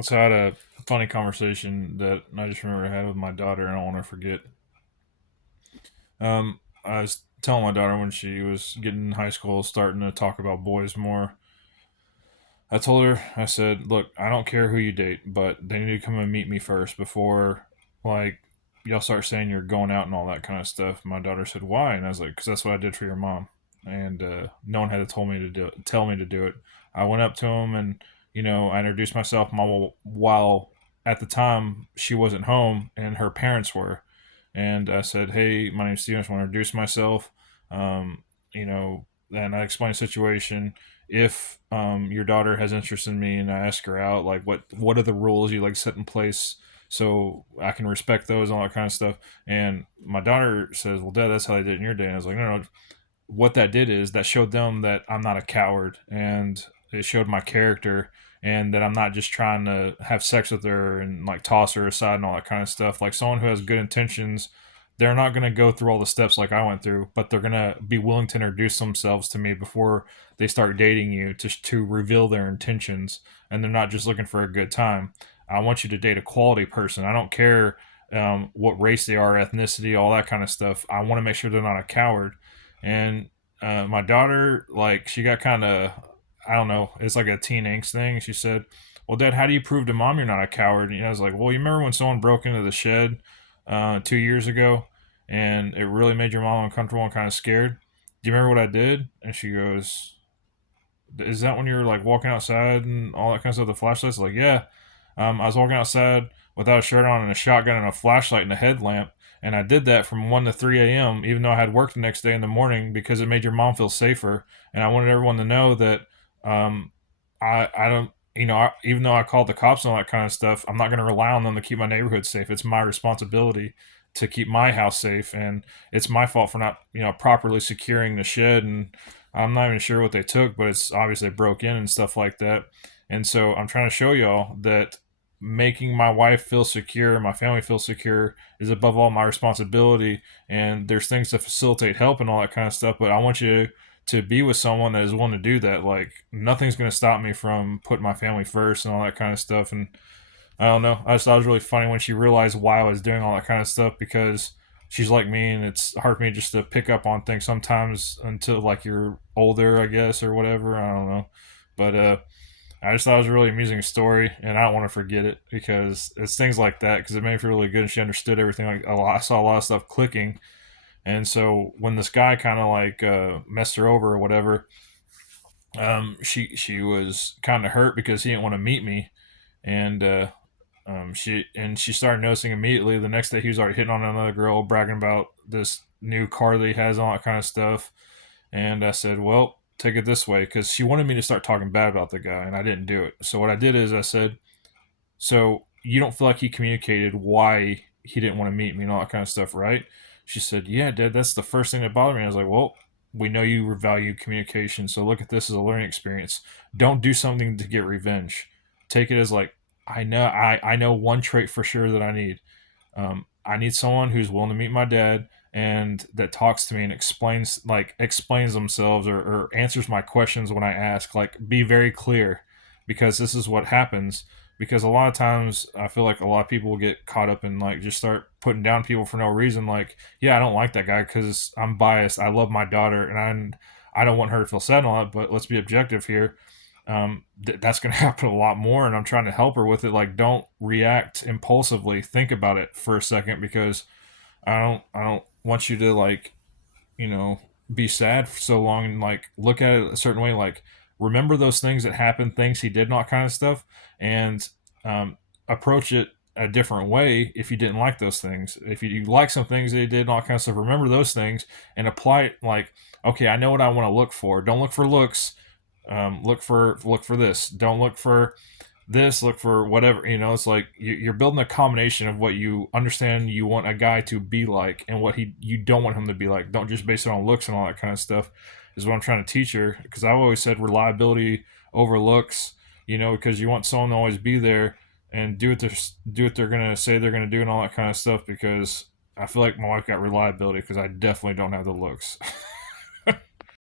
So I had a funny conversation that I just remember I had with my daughter, and I don't want to forget. I was telling my daughter when she was getting in high school, starting to talk about boys more. I told her, I said, "Look, I don't care who you date, but they need to come and meet me first before, like, y'all start saying you're going out and all that kind of stuff." My daughter said, "Why?" And I was like, "Because that's what I did for your mom." And no one had to told me to do it, tell me to do it. I went up to him and I introduced myself. While at the time she wasn't home and her parents were, and I said, "Hey, my name's Steven. I just want to introduce myself." Um, and I explained the situation. If your daughter has interest in me and I ask her out, like what are the rules you like set in place so I can respect those and all that kind of stuff. And my daughter says, "Well, Dad, that's how they did it in your day." And I was like, "No, no. What that did is that showed them that I'm not a coward, and it showed my character, and that I'm not just trying to have sex with her and like toss her aside and all that kind of stuff. Like someone who has good intentions, they're not going to go through all the steps like I went through, but they're going to be willing to introduce themselves to me before they start dating you to reveal their intentions, and they're not just looking for a good time. I want you to date a quality person. I don't care what race they are, ethnicity, all that kind of stuff. I want to make sure they're not a coward." And my daughter, like, she got kind of, I don't know, it's like a teen angst thing. She said, "Well, Dad, how do you prove to Mom you're not a coward?" And I was like, "Well, you remember when someone broke into the shed 2 years ago, and it really made your mom uncomfortable and kind of scared? Do you remember what I did?" And she goes, "Is that when you were like walking outside and all that kind of stuff, the flashlights?" Like, "Yeah." I was walking outside without a shirt on and a shotgun and a flashlight and a headlamp. And I did that from 1 to 3 a.m., even though I had work the next day in the morning, because it made your mom feel safer. And I wanted everyone to know that um, I don't, even though I called the cops and all that kind of stuff, I'm not going to rely on them to keep my neighborhood safe. It's my responsibility to keep my house safe. And it's my fault for not, properly securing the shed. And I'm not even sure what they took, but it's obvious they broke in and stuff like that. And so I'm trying to show y'all that making my wife feel secure, my family feel secure, is above all my responsibility. And there's things to facilitate help and all that kind of stuff. But I want you to be with someone that is willing to do that. Like nothing's going to stop me from putting my family first and all that kind of stuff. And I don't know. I just thought it was really funny when she realized why I was doing all that kind of stuff, because she's like me and it's hard for me just to pick up on things sometimes until like you're older, I guess, or whatever. I don't know. But I just thought it was a really amusing story, and I don't want to forget it because it's things like that, because it made me feel really good and she understood everything. Like a lot, I saw a lot of stuff clicking. And so when this guy kind of like messed her over or whatever, she was kind of hurt because he didn't want to meet me. And she started noticing immediately. The next day, he was already hitting on another girl, bragging about this new car that he has, all that kind of stuff. And I said, "Well, take it this way," because she wanted me to start talking bad about the guy, and I didn't do it. So what I did is I said, "So you don't feel like he communicated why he didn't want to meet me and all that kind of stuff, right?" She said, "Yeah, Dad, that's the first thing that bothered me." I was like, "Well, we know you value communication, so look at this as a learning experience. Don't do something to get revenge. Take it as like, I know one trait for sure that I need. I need someone who's willing to meet my dad and that talks to me and explains themselves, or answers my questions when I ask. Like, be very clear, because this is what happens. Because a lot of times I feel like a lot of people will get caught up in like just start putting down people for no reason. Like, yeah, I don't like that guy because I'm biased. I love my daughter and I don't want her to feel sad and all that. But let's be objective here. That's going to happen a lot more, and I'm trying to help her with it. Like, don't react impulsively. Think about it for a second, because I don't want you to like be sad for so long, and like look at it a certain way. Like, remember those things that happened, things he did, and all that kind of stuff, and um, approach it a different way. If you didn't like those things, if you like some things that he did and all that kind of stuff, remember those things and apply it. Like, okay, I know what I want to look for. Don't look for looks. Look for this. Don't look for this. Look for whatever. It's like you're building a combination of what you understand you want a guy to be like and what you don't want him to be like. Don't just base it on looks and all that kind of stuff. Is what I'm trying to teach her, because I've always said reliability over looks. Because you want someone to always be there and do what they're gonna say they're gonna do and all that kind of stuff. Because I feel like my wife got reliability because I definitely don't have the looks.